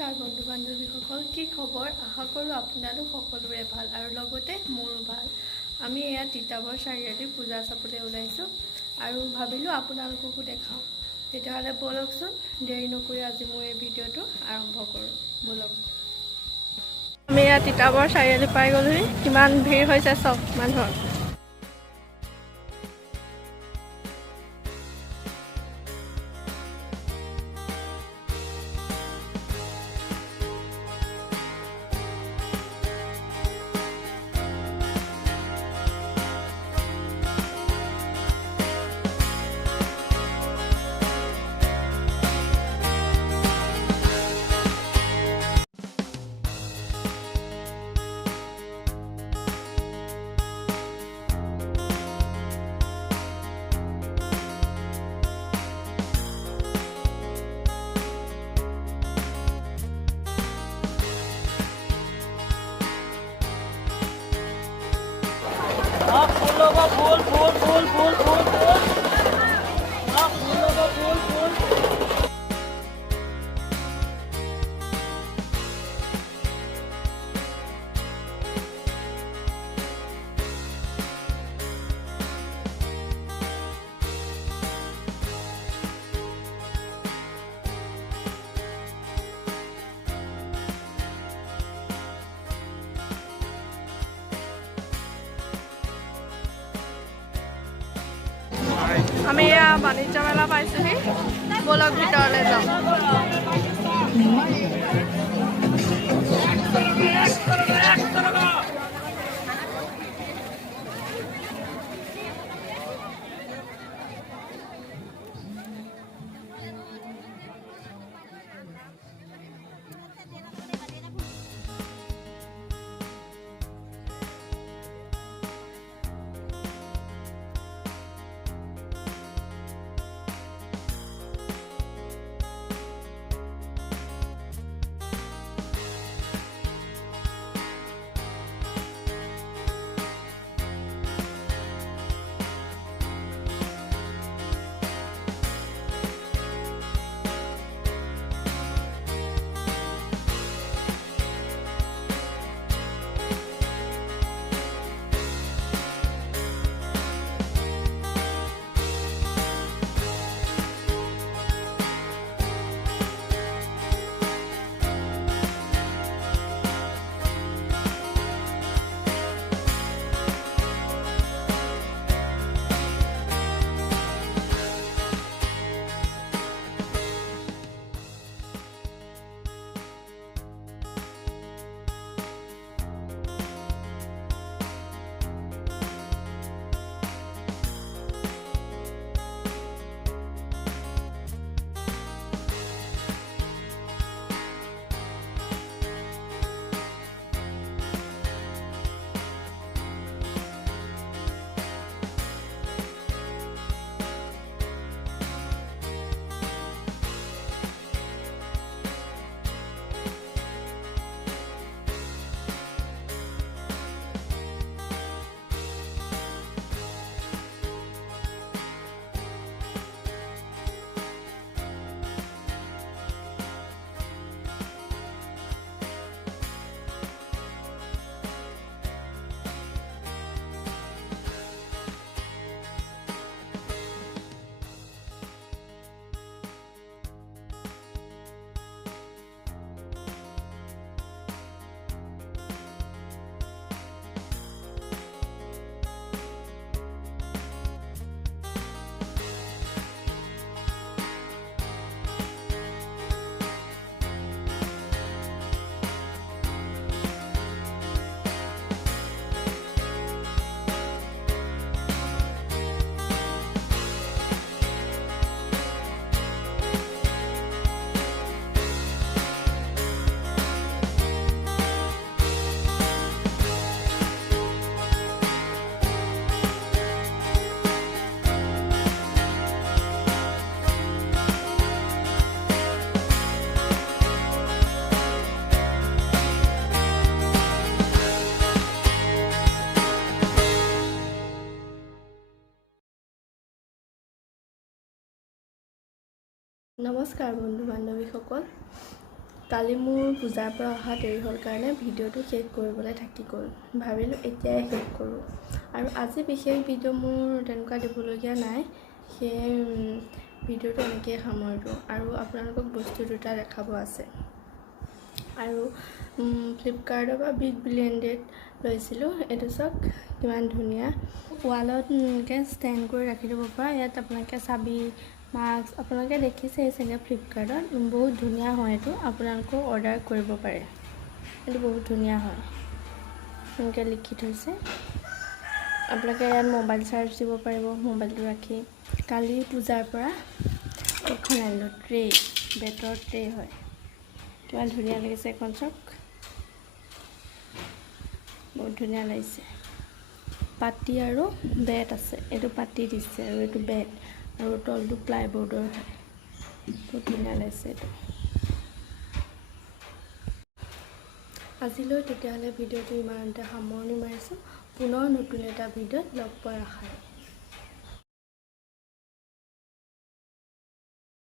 নমস্কাৰ বন্ধু বান্ধৱীসকল, কি খবৰ? আশা কৰোঁ আপোনালোক সকলোৰে ভাল আৰু লগতে মোৰো ভাল। আমি এয়া তিতাবৰ চাৰিআলি পূজা চাবলৈ ওলাইছোঁ আৰু ভাবিলোঁ আপোনালোককো দেখাওঁ। তেতিয়াহ'লে ব'লকচোন, দেৰি নকৰি আজি মই এই ভিডিঅ'টো আৰম্ভ কৰোঁ। ব'লক। আমি এয়া তিতাবৰ চাৰিআলি পাই গ'লোহি। কিমান ভিৰ হৈছে চব মানুহৰ। আমি এয়া বাণিজ্য মেলা পাইছোঁহি। ব'লক ভিতৰলৈ যাওঁ। নমস্কাৰ বন্ধু বান্ধৱীসকল, কালি মোৰ পূজাৰ পৰা অহা দেৰি হ'ল কাৰণে ভিডিঅ'টো শেষ কৰিবলৈ থাকি গ'ল। ভাবিলোঁ এতিয়াই শেষ কৰোঁ। আৰু আজি বিশেষ ভিডিঅ' মোৰ তেনেকুৱা দিবলগীয়া নাই, সেয়ে ভিডিঅ'টো এনেকৈয়ে সামৰিলোঁ। আৰু আপোনালোকক বস্তু দুটা দেখাব আছে। আৰু ফ্লিপকাৰ্টৰ পৰা বিগ বিলিয়ন ডেত লৈছিলোঁ। এইটো চাওক কিমান ধুনীয়া, ৱালত এনেকৈ ষ্টেণ্ড কৰি ৰাখি দিব পৰা। ইয়াত আপোনালোকে চাবি, মাস্ক আপোনালোকে দেখিছেই চাগে ফ্লিপকাৰ্টত, বহুত ধুনীয়া হয়। এইটো আপোনালোকেও অৰ্ডাৰ কৰিব পাৰে, এইটো বহুত ধুনীয়া হয়। এনেকৈ লিখি থৈছে, আপোনালোকে ইয়াত মোবাইল চাৰ্জ দিব পাৰিব, মোবাইলটো ৰাখি। কালি পূজাৰ পৰা এইখন আনিলোঁ, ট্ৰে, বেতৰ ট্ৰে হয়। কিমান ধুনীয়া লাগিছে এখন চাওক, বহুত ধুনীয়া লাগিছে। পাতি আৰু বেট আছে, এইটো পাতি দিছে আৰু এইটো বেট, আৰু তলটো প্লাইবৰ্ডৰ হয়। বহুত ধুনীয়া লাগিছে এইটো। আজিলৈ তেতিয়াহ'লে ভিডিঅ'টো ইমানতে সামৰণি মাৰিছোঁ। পুনৰ নতুন এটা ভিডিঅ'ত লগ পোৱাৰ আশাৰে।